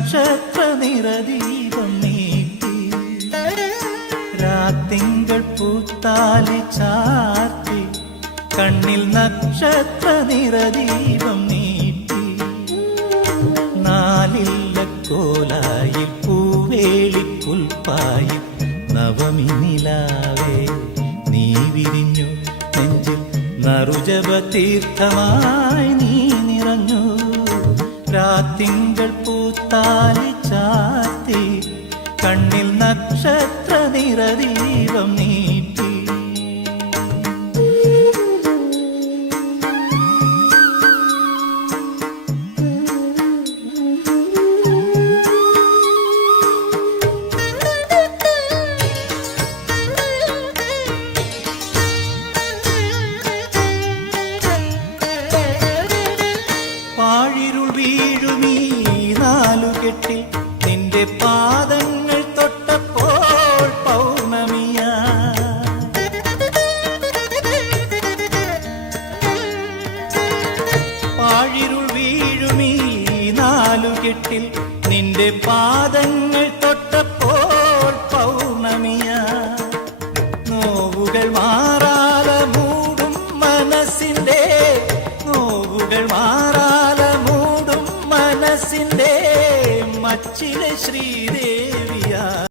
നക്ഷത്ര നിറദീപം നീട്ടി രാത്തിങ്കൾ പൂത്താലി ചാർത്തി കണ്ണിൽ നക്ഷത്ര നിറദീപം നീട്ടി നാലില്ല കോലായിൽ പൂവേളിക്കുൽപ്പായിൽ നവമി നിലാവേ നീ വിരിഞ്ഞു നെഞ്ചിൽ നറുജപ തീർത്ഥമായി നീ നിറഞ്ഞു രാത്തിങ്കൾ പൂത്താലി ചാർത്തി കണ്ണിൽ നക്ഷത്ര നിറദീപം നീട്ടി പാഴിരുൾ വീഴുമീ നാലുകെട്ടിൽ നിന്റെ പാദങ്ങൾ തൊട്ടപ്പോൾ പൗർണമിയാ പാഴിരുൾ വീഴുമീ നാലുകെട്ടിൽ നിന്റെ പാദങ്ങൾ തൊട്ടപ്പോൾ പൗർണമിയാ നോവുകൾ മാറാല മൂടും മനസ്സിന്റെ നോവുകൾ മാറാല മനസ്സിന്റെ മച്ചിലെ ശ്രീദേവിയാ